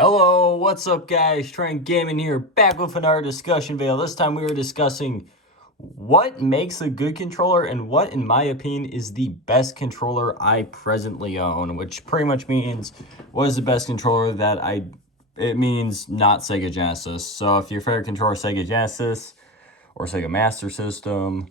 Hello, what's up guys? Trent Gaming here, back with another discussion video. This time we are discussing what makes a good controller and what, in my opinion, is the best controller I presently own, which pretty much means what is the best controller that it means not Sega Genesis. So if your favorite controller is Sega Genesis or Sega Master System,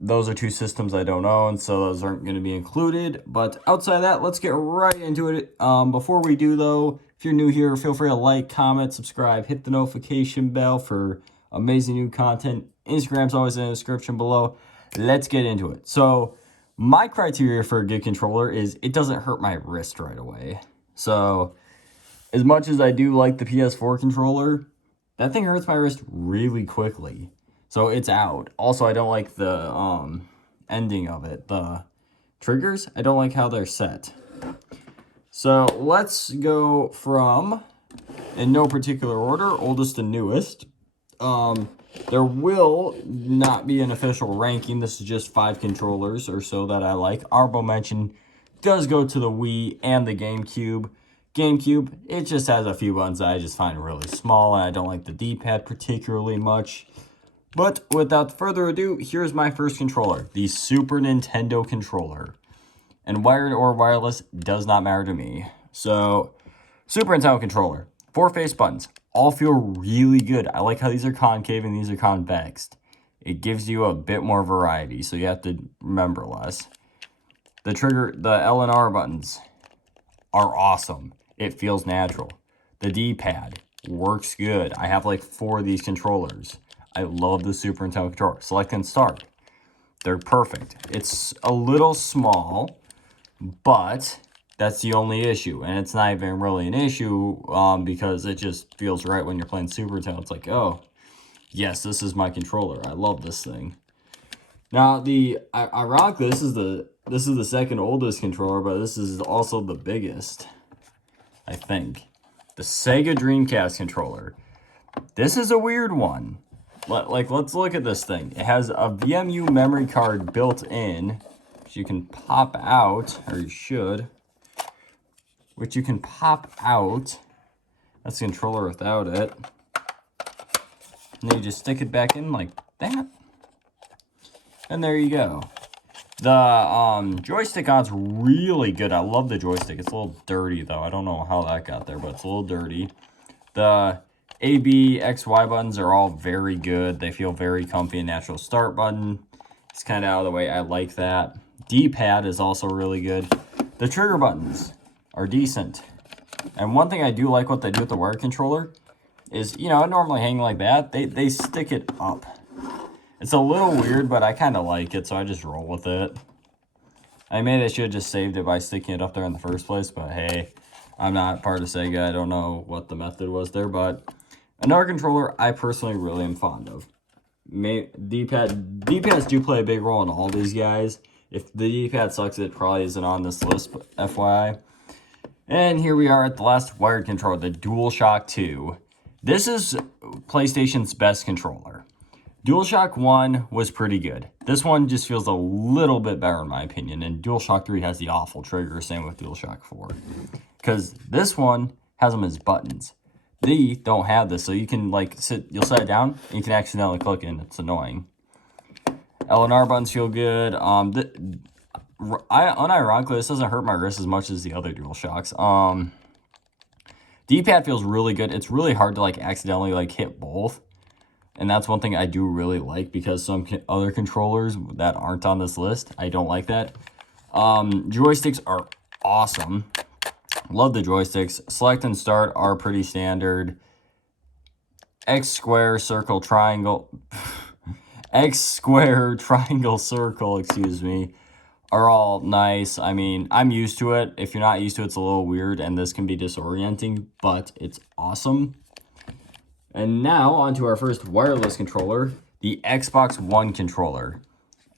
those are two systems I don't own, so those aren't going to be included. But outside of that, let's get right into it. Before we do, though, if you're new here, feel free to like, comment, subscribe, hit the notification bell for amazing new content. Instagram's always in the description below. Let's get into it. So my criteria for a good controller is it doesn't hurt my wrist right away. So as much as I do like the PS4 controller, that thing hurts my wrist really quickly. So it's out. Also, I don't like the ending of it. The triggers, I don't like how they're set. So let's go from, in no particular order, oldest to newest. There will not be an official ranking. This is just 5 controllers or so that I like. Honorable mention does go to the Wii and the GameCube. GameCube, it just has a few buttons that I just find really small, and I don't like the D-pad particularly much. But without further ado, here's my first controller, the Super Nintendo controller. And wired or wireless does not matter to me. So, Super Nintendo controller, 4 face buttons, all feel really good. I like how these are concave and these are convex. It gives you a bit more variety, so you have to remember less. The trigger, the L and R buttons are awesome. It feels natural. The D-pad works good. I have like 4 of these controllers. I love the Super Nintendo controller. Select and start. They're perfect. It's a little small, but that's the only issue. And it's not even really an issue because it just feels right when you're playing Super Nintendo. It's like, oh, yes, this is my controller. I love this thing. Now, ironically, this is the second oldest controller, but this is also the biggest, I think. The Sega Dreamcast controller. This is a weird one. Let's look at this thing. It has a VMU memory card built in, which you can pop out, or you should, which you can pop out. That's the controller without it. And then you just stick it back in like that. And there you go. The joystick on's really good. I love the joystick. It's a little dirty, though. I don't know how that got there, but it's a little dirty. The A, B, X, Y buttons are all very good. They feel very comfy. A natural start button, it's kind of out of the way. I like that. D-pad is also really good. The trigger buttons are decent. And one thing I do like what they do with the wired controller is, you know, normally hang like that. They stick it up. It's a little weird, but I kind of like it, so I just roll with it. I maybe they should have just saved it by sticking it up there in the first place, but hey, I'm not part of Sega. I don't know what the method was there, but another controller I personally really am fond of. D-pads do play a big role in all these guys. If the D-pad sucks, it probably isn't on this list, but FYI. And here we are at the last wired controller, the DualShock 2. This is PlayStation's best controller. DualShock 1 was pretty good. This one just feels a little bit better in my opinion, and DualShock 3 has the awful trigger, same with DualShock 4. Because this one has them as buttons. They don't have this, so you can you'll set it down, and you can accidentally click it, and it's annoying. L and R buttons feel good. Unironically, this doesn't hurt my wrist as much as the other DualShocks. D-pad feels really good. It's really hard to accidentally hit both. And that's one thing I do really like, because some other controllers that aren't on this list, I don't like that. Joysticks are awesome. Love the joysticks. Select and start are pretty standard. X square, circle, triangle. X square, triangle, circle, excuse me, are all nice. I mean, I'm used to it. If you're not used to it, it's a little weird, and this can be disorienting, but it's awesome. And now, onto our first wireless controller, the Xbox One controller.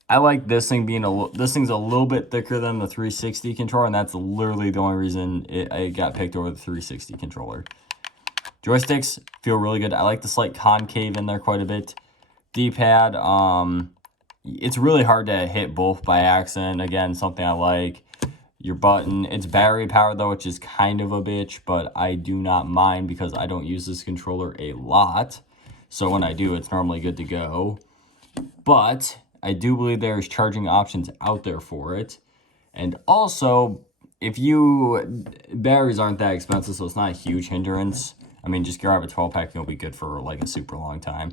I like this thing being this thing's a little bit thicker than the 360 controller, and that's literally the only reason it got picked over the 360 controller. Joysticks feel really good. I like the slight concave in there quite a bit. D-pad, it's really hard to hit both by accident. Again, something I like. your button. It's battery powered though, which is kind of a bitch, but I do not mind because I don't use this controller a lot. So when I do, it's normally good to go. But I do believe there's charging options out there for it. And also, batteries aren't that expensive, so it's not a huge hindrance. I mean, just grab a 12-pack and it'll be good for like a super long time.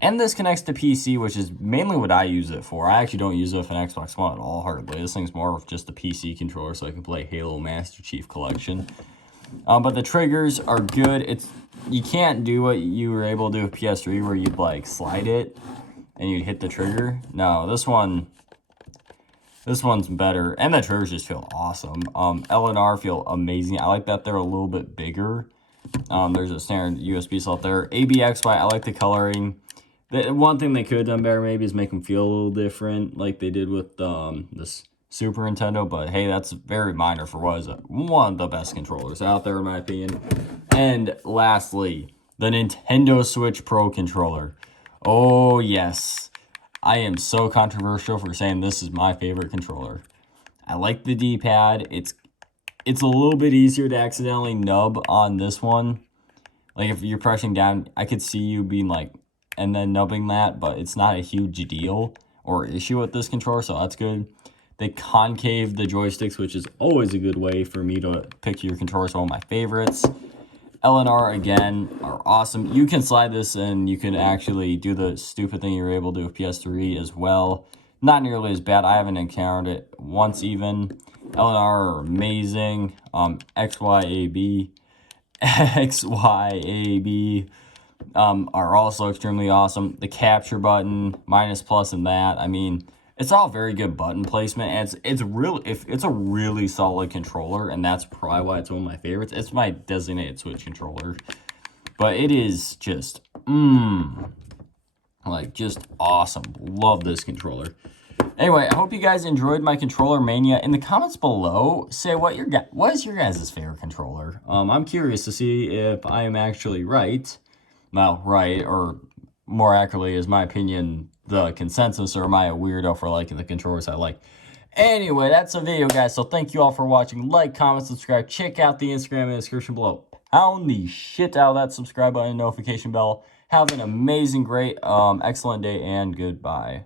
And this connects to PC, which is mainly what I use it for. I actually don't use it with an Xbox One at all, hardly. This thing's more of just a PC controller, so I can play Halo Master Chief Collection. But the triggers are good. You can't do what you were able to do with PS3, where you'd like slide it and you'd hit the trigger. No, this one's better, and the triggers just feel awesome. L and R feel amazing. I like that they're a little bit bigger. There's a standard USB slot there. ABXY, I like the coloring. The one thing they could have done better maybe is make them feel a little different, like they did with this Super Nintendo. But hey, that's very minor for what is one of the best controllers out there in my opinion. And lastly, the Nintendo Switch Pro controller. Oh yes, I am so controversial for saying this is my favorite controller. I like the D-pad. It's a little bit easier to accidentally nub on this one. Like if you're pressing down, I could see you being like, and then nubbing that, but it's not a huge deal or issue with this controller, so that's good. They concave the joysticks, which is always a good way for me to pick your controller. So one of my favorites. L and R again are awesome. You can slide this and you can actually do the stupid thing you're able to do with PS3 as well. Not nearly as bad. I haven't encountered it once even. L and R are amazing. XYAB are also extremely awesome. The capture button, minus, plus, and that. I mean, it's all very good button placement. And it's a really solid controller, and that's probably why it's one of my favorites. It's my designated Switch controller, but it is just just awesome. Love this controller. Anyway, I hope you guys enjoyed my controller mania. In the comments below, say what is your guys' favorite controller. I'm curious to see if I am actually right. Well, right, or more accurately, is my opinion the consensus, or am I a weirdo for liking the controllers I like? Anyway, that's the video, guys. So thank you all for watching. Like, comment, subscribe. Check out the Instagram in the description below. Pound the shit out of that subscribe button and notification bell. Have an amazing, great, excellent day, and goodbye.